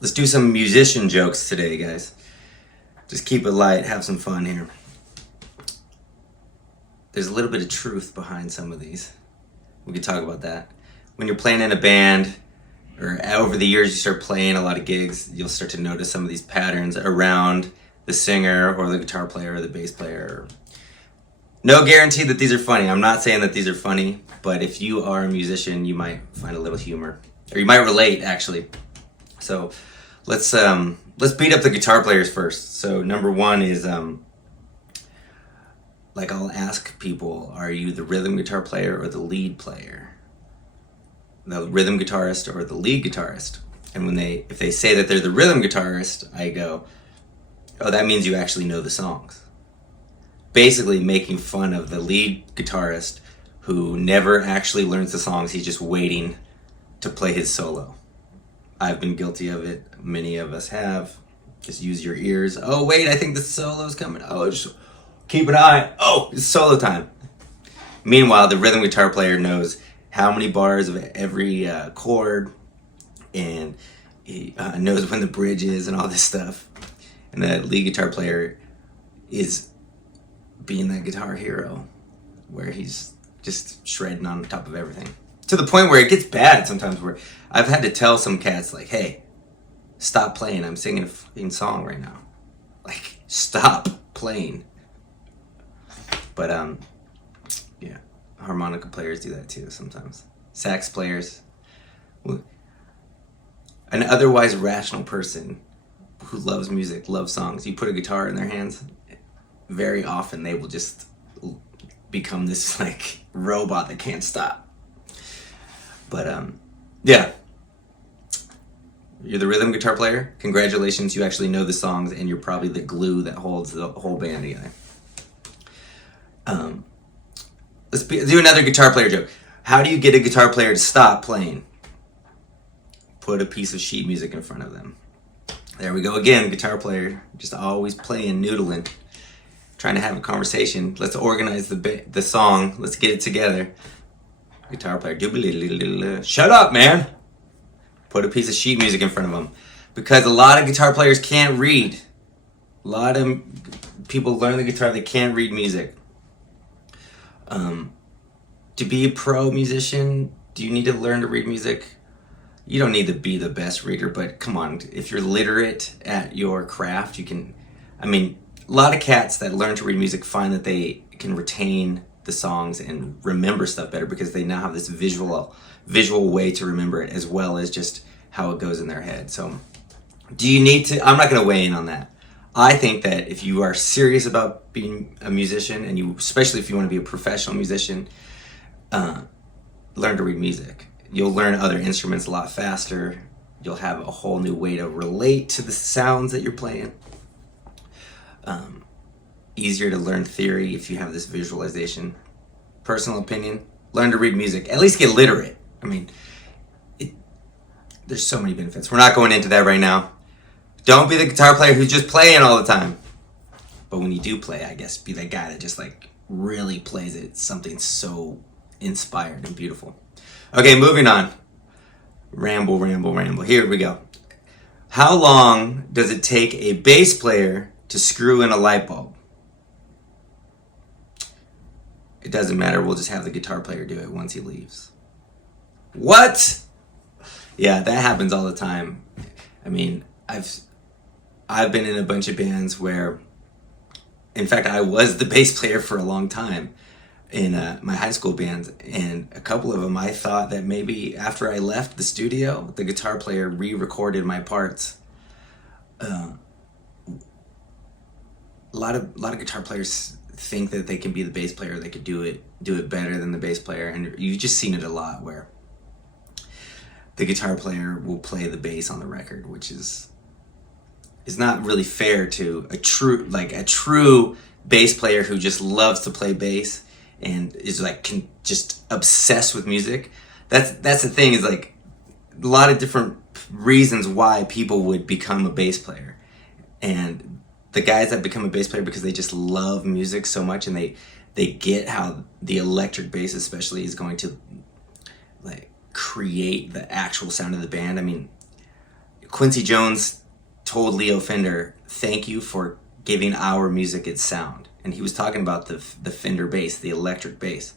Let's do some musician jokes today, guys. Just keep it light, have some fun here. There's a little bit of truth behind some of these. We could talk about that. When you're playing in a band, or over the years you start playing a lot of gigs, you'll start to notice some of these patterns around the singer or the guitar player or the bass player. No guarantee that these are funny. I'm not saying that these are funny, but if you are a musician, you might find a little humor, or you might relate, actually. So let's beat up the guitar players first. So number one is like I'll ask people, are you the rhythm guitar player or the lead player? The rhythm guitarist or the lead guitarist? And if they say that they're the rhythm guitarist, I go, oh, that means you actually know the songs. Basically making fun of the lead guitarist who never actually learns the songs. He's just waiting to play his solo. I've been guilty of it. Many of us have. Just use your ears. Oh, wait, I think the solo's coming. Oh, just keep an eye. Oh, it's solo time. Meanwhile, the rhythm guitar player knows how many bars of every chord, and he knows when the bridge is and all this stuff. And the lead guitar player is being that guitar hero where he's just shredding on top of everything. To the point where it gets bad sometimes, where I've had to tell some cats, like, hey, stop playing. I'm singing a fucking song right now. Like, stop playing. But, yeah, harmonica players do that too sometimes. Sax players. An otherwise rational person who loves music, loves songs, you put a guitar in their hands, very often they will just become this, like, robot that can't stop. But, yeah. You're the rhythm guitar player. Congratulations, you actually know the songs, and you're probably the glue that holds the whole band together. Let's do another guitar player joke. How do you get a guitar player to stop playing? Put a piece of sheet music in front of them. There we go again, guitar player, just always playing, noodling, trying to have a conversation. Let's organize the song. Let's get it together. Guitar player, shut up, man. Put a piece of sheet music in front of them. Because a lot of guitar players can't read. A lot of people learn the guitar, they can't read music. To be a pro musician, do you need to learn to read music? You don't need to be the best reader, but come on, if you're literate at your craft, you can, a lot of cats that learn to read music find that they can retain the songs and remember stuff better because they now have this visual way to remember it, as well as just how it goes in their head. So do you need to, I'm not going to weigh in on that. I think that if you are serious about being a musician, and you, especially if you want to be a professional musician, learn to read music. You'll learn other instruments a lot faster. You'll have a whole new way to relate to the sounds that you're playing. Easier to learn theory if you have this visualization. Personal opinion, learn to read music. At least get literate. There's so many benefits. We're not going into that right now. Don't be the guitar player who's just playing all the time. But when you do play, I guess, be that guy that just, like, really plays it. Something so inspired and beautiful. Okay, moving on. Ramble. Here we go. How long does it take a bass player to screw in a light bulb? It doesn't matter. We'll just have the guitar player do it once he leaves. What? Yeah, that happens all the time. I've been in a bunch of bands where, in fact, I was the bass player for a long time in my high school bands, and a couple of them, I thought that maybe after I left the studio, the guitar player re-recorded my parts. A lot of guitar players think that they can be the bass player, they could do it better than the bass player, and you've just seen it a lot where the guitar player will play the bass on the record, which is not really fair to a true bass player who just loves to play bass and is just obsessed with music. That's the thing, is like a lot of different reasons why people would become a bass player. And the guys that become a bass player because they just love music so much, and they get how the electric bass especially is going to like create the actual sound of the band. Quincy Jones told Leo Fender, "Thank you for giving our music its sound." And he was talking about the Fender bass, the electric bass.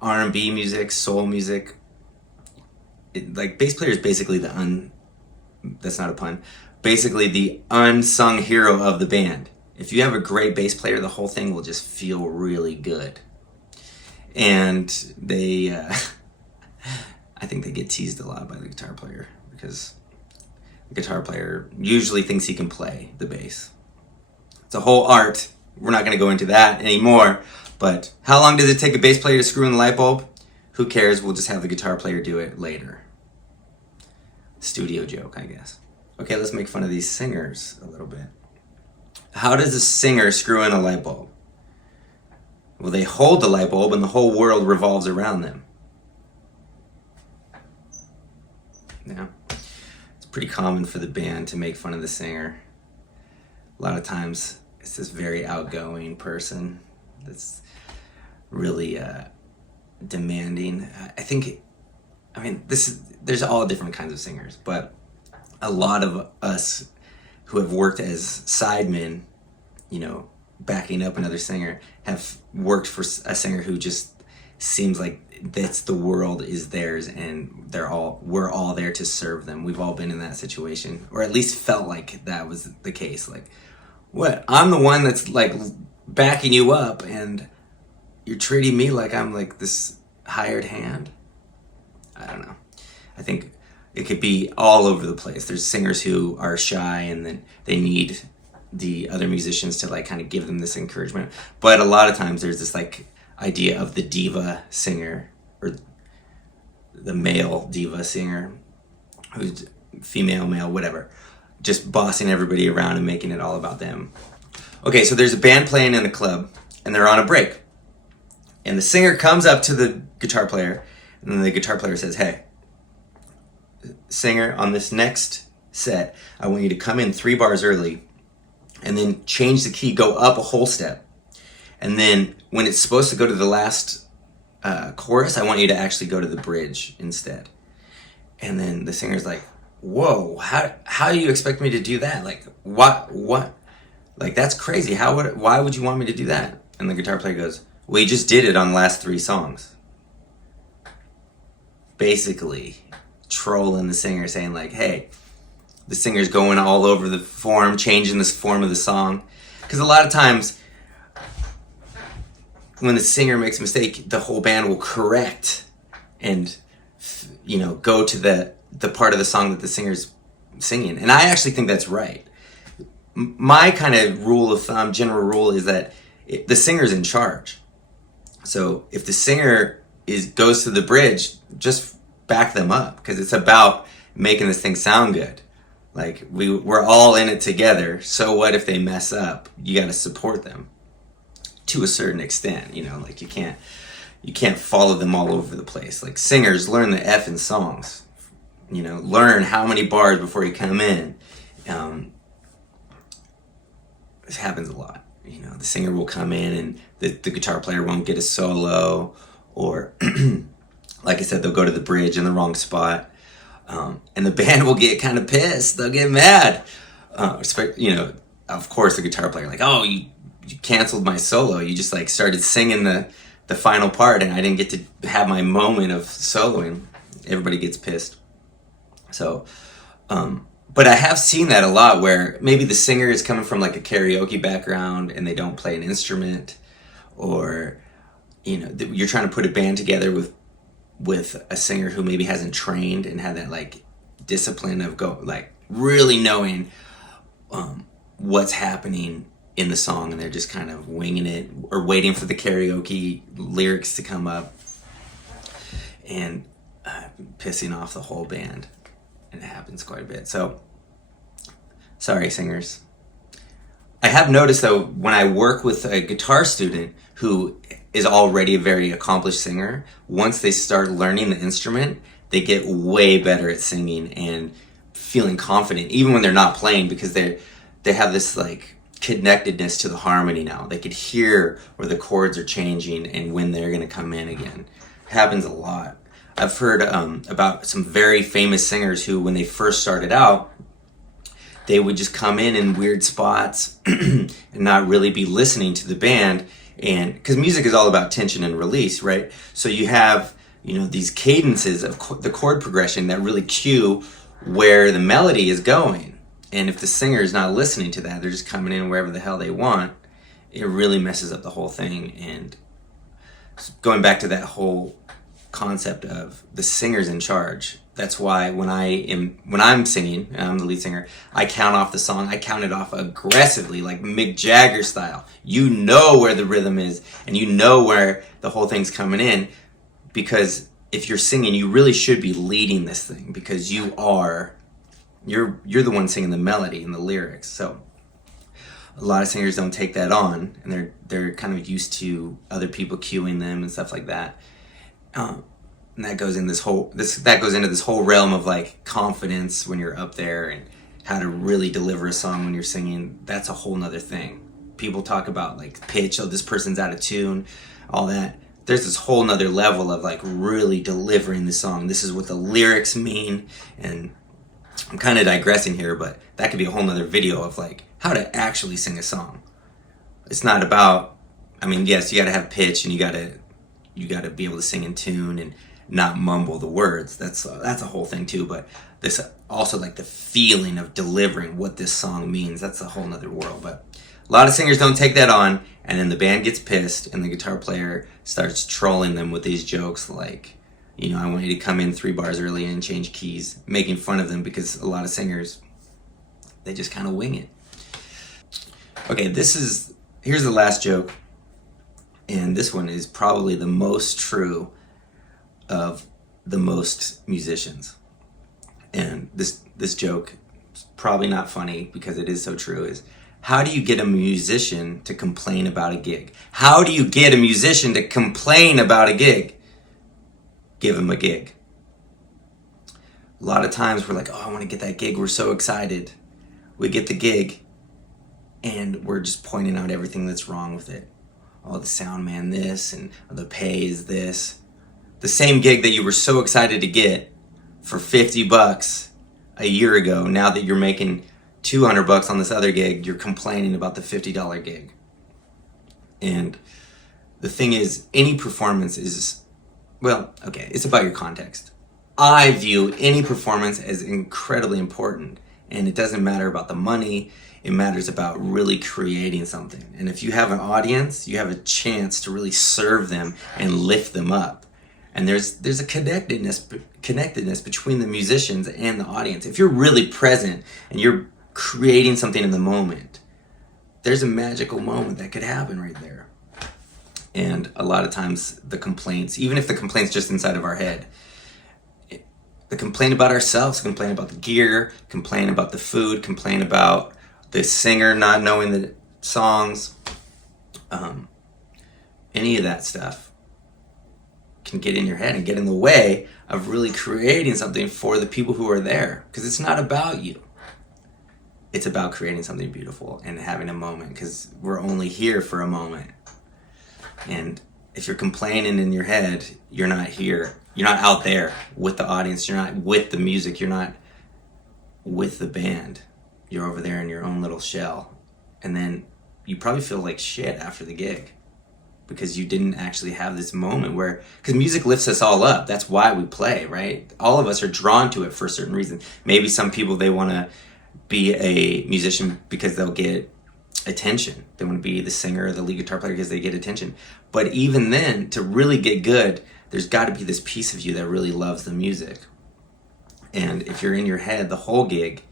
R&B music, soul music, like bass player is basically that's not a pun, basically the unsung hero of the band. If you have a great bass player, the whole thing will just feel really good. And they, I think they get teased a lot by the guitar player because the guitar player usually thinks he can play the bass. It's a whole art. We're not going to go into that anymore. But how long does it take a bass player to screw in the light bulb? Who cares? We'll just have the guitar player do it later. Studio joke, I guess. Okay, let's make fun of these singers a little bit. How does a singer screw in a light bulb? Well, they hold the light bulb and the whole world revolves around them. Yeah. It's pretty common for the band to make fun of the singer. A lot of times it's this very outgoing person that's really demanding. There's all different kinds of singers, but a lot of us who have worked as sidemen, backing up another singer, have worked for a singer who just seems like the world is theirs and we're all there to serve them. We've all been in that situation, or at least felt like that was the case. Like, what? I'm the one that's like backing you up and you're treating me like I'm like this hired hand? I don't know. I think it could be all over the place. There's singers who are shy and then they need the other musicians to like kind of give them this encouragement. But a lot of times there's this like idea of the diva singer or the male diva singer who's female, male, whatever, just bossing everybody around and making it all about them. Okay, so there's a band playing in a club and they're on a break. And the singer comes up to the guitar player and then the guitar player says, "Hey, singer, on this next set, I want you to come in 3 bars early and then change the key, go up a whole step. And then when it's supposed to go to the last chorus, I want you to actually go to the bridge instead." And then the singer's like, "Whoa, how do you expect me to do that? Like, what? Like, that's crazy. Why would you want me to do that?" And the guitar player goes, "Well, you just did it on the last 3 songs." Basically trolling the singer, saying like, hey, the singer's going all over the form, changing the form of the song. Because a lot of times when the singer makes a mistake, the whole band will correct and go to the part of the song that the singer's singing. And I actually think that's right. My kind of rule of thumb, general rule, is that the singer's in charge. So if the singer goes to the bridge, just back them up, because it's about making this thing sound good. Like, we're all in it together. So what if they mess up? You got to support them to a certain extent. Like you can't follow them all over the place. Like, singers, learn the effing songs. Learn how many bars before you come in. This happens a lot. The singer will come in and the guitar player won't get a solo, or like I said, they'll go to the bridge in the wrong spot. And the band will get kind of pissed. They'll get mad. Of course, the guitar player, like, "Oh, you canceled my solo. You just like started singing the final part and I didn't get to have my moment of soloing." Everybody gets pissed. So, but I have seen that a lot, where maybe the singer is coming from like a karaoke background and they don't play an instrument, or you're trying to put a band together with a singer who maybe hasn't trained and had that like discipline of really knowing what's happening in the song, and they're just kind of winging it or waiting for the karaoke lyrics to come up and pissing off the whole band. And it happens quite a bit. So, sorry, singers. I have noticed, though, when I work with a guitar student who is already a very accomplished singer, once they start learning the instrument, they get way better at singing and feeling confident, even when they're not playing, because they have this like connectedness to the harmony now. They could hear where the chords are changing and when they're going to come in again. It happens a lot. I've heard about some very famous singers who, when they first started out, they would just come in weird spots and not really be listening to the band. And because music is all about tension and release, right? So you have, these cadences of the chord progression that really cue where the melody is going. And if the singer is not listening to that, they're just coming in wherever the hell they want, it really messes up the whole thing. And going back to that whole concept of the singer's in charge, that's why when I'm singing and I'm the lead singer, I count off the song. I count it off aggressively, like Mick Jagger style. You know where the rhythm is, and you know where the whole thing's coming in, because if you're singing, you really should be leading this thing, because you're the one singing the melody and the lyrics. So a lot of singers don't take that on, and they're kind of used to other people cueing them and stuff like that. And that goes into this whole realm of like confidence when you're up there, and how to really deliver a song when you're singing. That's a whole nother thing. People talk about like pitch, oh, this person's out of tune, all that. There's this whole nother level of like really delivering the song. This is what the lyrics mean. And I'm kind of digressing here, but that could be a whole nother video of like how to actually sing a song. It's not about, yes, you got to have pitch, and you got to be able to sing in tune and not mumble the words. That's a whole thing too. But this also, like the feeling of delivering what this song means, that's a whole nother world. But a lot of singers don't take that on, and then the band gets pissed, and the guitar player starts trolling them with these jokes like, I want you to come in 3 bars early and change keys, making fun of them, because a lot of singers, they just kind of wing it. Okay, here's the last joke, and this one is probably the most true of the most musicians. And this joke is probably not funny because it is so true, is how do you get a musician to complain about a gig? How do you get a musician to complain about a gig? Give him a gig. A lot of times we're like, oh, I want to get that gig. We're so excited. We get the gig, and we're just pointing out everything that's wrong with it. Oh, the sound man this, and the pay is this. The same gig that you were so excited to get for $50 a year ago, now that you're making $200 on this other gig, you're complaining about the $50 gig. And the thing is, any performance is, it's about your context. I view any performance as incredibly important, and it doesn't matter about the money. It matters about really creating something. And if you have an audience, you have a chance to really serve them and lift them up. And there's a connectedness between the musicians and the audience. If you're really present and you're creating something in the moment, there's a magical moment that could happen right there. And a lot of times the complaints, even if the complaint's just inside of our head, the complaint about ourselves, complain about the gear, complain about the food, complain about the singer not knowing the songs, any of that stuff can get in your head and get in the way of really creating something for the people who are there. Because it's not about you. It's about creating something beautiful and having a moment, because we're only here for a moment. And if you're complaining in your head, you're not here. You're not out there with the audience. You're not with the music. You're not with the band. You're over there in your own little shell. And then you probably feel like shit after the gig, because you didn't actually have this moment because music lifts us all up. That's why we play, right? All of us are drawn to it for a certain reason. Maybe some people, they want to be a musician because they'll get attention. They want to be the singer or the lead guitar player because they get attention. But even then, to really get good, there's got to be this piece of you that really loves the music. And if you're in your head the whole gig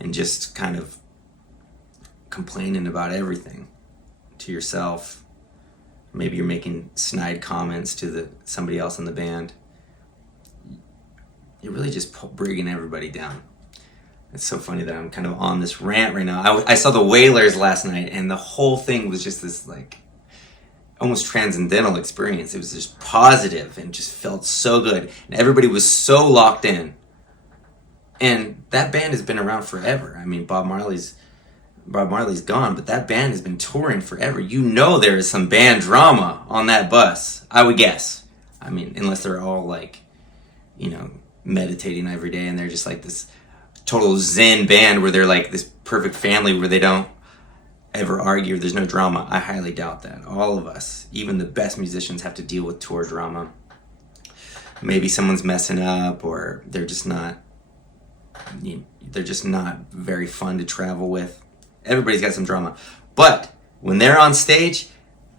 and just kind of complaining about everything to yourself, maybe you're making snide comments to somebody else in the band, you're really just bringing everybody down. It's so funny that I'm kind of on this rant right now. I saw the Wailers last night, and the whole thing was just this like almost transcendental experience. It was just positive and just felt so good, and everybody was so locked in. And that band has been around forever. I mean, Bob Marley's gone, but that band has been touring forever. You know there is some band drama on that bus, I would guess. I mean, unless they're all like you know, meditating every day, and they're just like this total Zen band where they're like this perfect family where they don't ever argue, there's no drama. I highly doubt that. All of us, even the best musicians, have to deal with tour drama. Maybe someone's messing up, or they're just not very fun to travel with. Everybody's got some drama. But when they're on stage,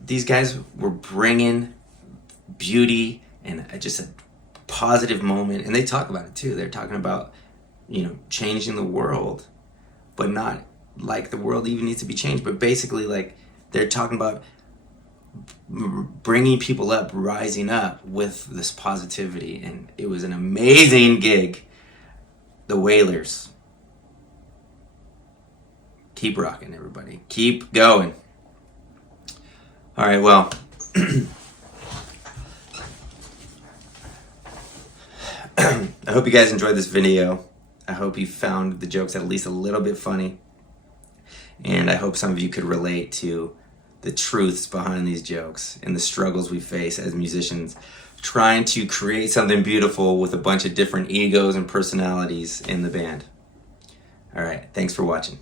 these guys were bringing beauty and just a positive moment. And they talk about it too. They're talking about, you know, changing the world, but not like the world even needs to be changed. But basically, like, they're talking about bringing people up, rising up with this positivity. And it was an amazing gig. The Wailers. Keep rocking, everybody. Keep going. All right, well, I hope you guys enjoyed this video. I hope you found the jokes at least a little bit funny. And I hope some of you could relate to the truths behind these jokes and the struggles we face as musicians trying to create something beautiful with a bunch of different egos and personalities in the band. All right, thanks for watching.